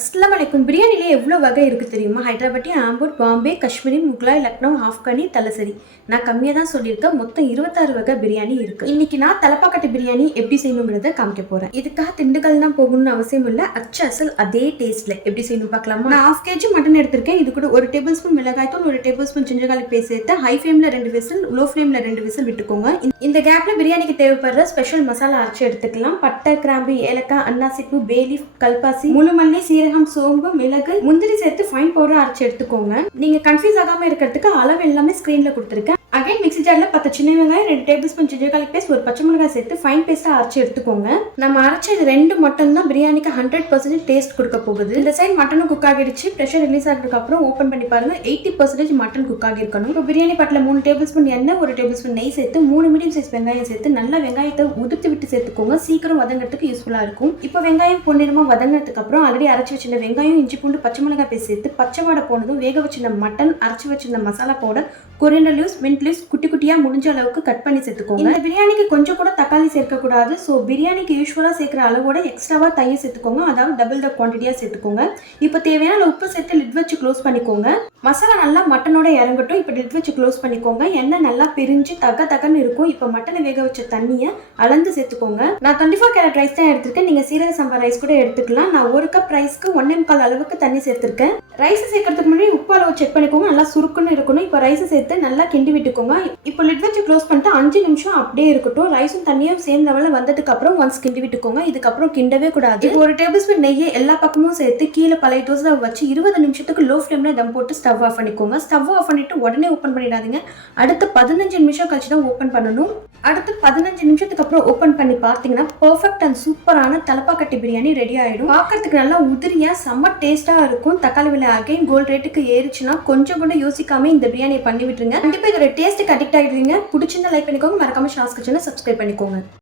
அஸ்ஸலாமு அலைக்கும். பிரியாணிலே எவ்வளோ வகை இருக்குது தெரியுமா? ஹைதராபாத்தி, ஆம்பூர், பாம்பே, காஷ்மீரி, முகலாய், லக்னோ, ஆஃப்கானி, தலசரி. நான் கம்மியாக தான் சொல்லியிருக்கேன். மொத்தம் 26 வகை பிரியாணி இருக்குது. இன்னைக்கு நான் தலப்பாக்கட்டு பிரியாணி எப்படி செய்யணுங்கிறத காமிக்க போகிறேன். இதுக்காக திண்டுக்கல் தான் போகணும்னு அவசியம் இல்லை. அச்சு அசல் அதே டேஸ்ட்டில் எப்படி செய்யணும் பார்க்கலாமா? நான் 1/2 kg மட்டன் எடுத்திருக்கேன். இது கூட 1 டேபிள் ஸ்பூன் மிளகாய் தூள், 1 டேபிள் ஸ்பூன் சிஞ்சகாலி பேஸ்ட் சேர்த்து ஹை ஃப்ளேமில் 2 விசில், லோ ஃப்ளேமில் 2 விசில் விட்டுக்கோங்க. இந்த கேப்பில் பிரியாணிக்கு தேவைப்படுற ஸ்பெஷல் மசாலா அரைச்சி எடுத்துக்கலாம். பட்டை, கிராம்பு, ஏலக்காய், அன்னாசிப்பூ, பேலீஃப், கல்பாசி, முழுமல்லி, சீரகம், சோம்பு, மிளகு, முந்திரி சேர்த்து ஃபைன் பவுடர் அரைச்சி எடுத்துக்கோங்க. நீங்க கன்ஃபியூஸ் ஆகாம இருக்கிறதுக்கு அளவு எல்லாமே ஸ்கிரீன்ல கொடுத்துருக்கேன். அகைன் மிக்ஸி ஜார்ல 10 சின்ன வெங்காயம், 2 tablespoon ginger garlic paste, 1 பச்சை மிளகாய் சேர்த்து ஃபைன் பேஸ்டா அரைச்சி எடுத்துக்கோங்க. நம்ம அரைச்சது 2 மட்டும் தான் பிரியாணிக்கு 100% டேஸ்ட் கொடுக்க போகுது. இந்த சைடு மட்டனும் குக் ஆகிடுச்சு. ப்ரெஷர் ரிலீஸ் ஆகிறதுக்கு அப்புறம் ஓப்பன் பண்ணி பாருங்க. 80% மட்டன் குக் ஆகிருக்கணும். இப்போ பிரியாணி பாட்டில் 3 டேபிள் ஸ்பூன் எண்ணெய், 1 டேபிள் ஸ்பூன் நெய் சேர்த்து 3 மீடியம் சைஸ் வெங்காயம் சேர்த்து நல்லா வெங்காயத்தை உதிர்த்து விட்டு சேர்த்துக்கோங்க. சீக்கிரம் வதங்கிறதுக்கு யூஸ்ஃபுல்லா இருக்கும். இப்போ வெங்காயம் பொன்னிறமா வதங்கினதுக்கு அப்புறம் ஆல்ரெடி அரைச்சி வச்சிருந்த வெங்காயம், இஞ்சி பூண்டு, பச்சை மிளகாய் பேஸ்ட் சேர்த்து பச்சை வாடை போனதும் வேக வச்சிருந்த மட்டன், அரைச்சி வச்சிருந்த masala powder, coriander leaves, mint leaves குட்டி குட்டியா முடிஞ்ச அளவுக்கு கட் பண்ணி சேர்த்துக்கோங்க. இந்த பிரியாணிக்கு கொஞ்சம் கூட தக்காளி சேர்க்க கூடாது. ஸோ பிரியாணிக்கு யூஸ்வலா சேர்க்கிற அளவோட எக்ஸ்ட்ராவா தயிர் சேர்த்துக்கோங்க. அதாவது டபுள் த குவான்டிட்டியா சேர்த்துக்கோங்க. இப்போ தேவையான உப்பு சேர்த்து லிட் வச்சு க்ளோஸ் பண்ணிக்கோங்க. மசாலா நல்லா மட்டனோட இறங்கட்டும். இப்போ லிட் வச்சு க்ளோஸ் பண்ணிக்கோங்க. எண்ணெய் நல்லா பிரிஞ்சு தகன்னு இருக்கும். இப்போ மட்டனை வேக வச்ச தண்ணியை அளந்து சேர்த்துக்கோங்க. நான் 24 கேரட் ரைஸ் தான் எடுத்திருக்கேன். நீங்க சீரக சம்பா ரைஸ் கூட எடுத்துக்கலாம். நான் 1 கப் ரைஸ்க்கு 1.25 அளவுக்கு தண்ணி சேர்த்திருக்கேன். ரைஸ் சேர்க்கறதுக்கு முன்னாடி உப்பு அளவு செக் பண்ணிக்கோங்க. நல்லா சுருக்குன்னு இருக்கணும். இப்போ ரைஸ் சேர்த்து நல்லா கிண்டி விட்டுக்கோங்க. இப்போ லிட் வச்சு க்ளோஸ் பண்ணிட்டு 5 நிமிஷம் அப்படியே இருக்கட்டும். ரைஸும் தண்ணியும் சேம் லெவலில் வந்ததுக்கு அப்புறம் ஒன்ஸ் கிண்டி விட்டுக்கோங்க. இதுக்கப்புறம் கிண்டவே கூடாது. இப்போ 1 டேபிள் ஸ்பூன் நெய்யை எல்லா பக்கமும் சேர்த்து கீழே பழைய தோசை வச்சு 20 நிமிஷத்துக்கு லோ ஃப்ளேம்ல தம் போட்டு ஸ்டவ் ஆஃப் பண்ணிக்கோங்க. ஸ்டவ் ஆஃப் பண்ணிட்டு உடனே ஓப்பன் பண்ணிடாதீங்க. அடுத்து 15 நிமிஷம் கழிச்சு தான் ஓப்பன் பண்ணணும். அடுத்து 15 நிமிஷத்துக்கு அப்புறம் ஓப்பன் பண்ணி பார்த்தீங்கன்னா பர்ஃபெக்ட் அண்ட் சூப்பரான தலப்பாக்கட்டி பிரியாணி ரெடி ஆயிடும். பார்க்கறதுக்கு நல்லா உதிரியா செம்ம டேஸ்டா இருக்கும். தக்காளி விலை அகைன் கோல்ட் ரேட்டுக்கு ஏறிச்சுன்னா கொஞ்சம் கூட யோசிக்காம இந்த பிரியாணியை பண்ணி விட்டுருங்க. கண்டிப்பா இதோட டேஸ்ட்டுக்கு அடிக்ட் ஆகிடுவீங்க. பிடிச்சிருந்தா லைக் பண்ணிக்கோங்க. மறக்காம ஷாஸ் கிச்சனை சப்ஸ்கிரைப் பண்ணிக்கோங்க.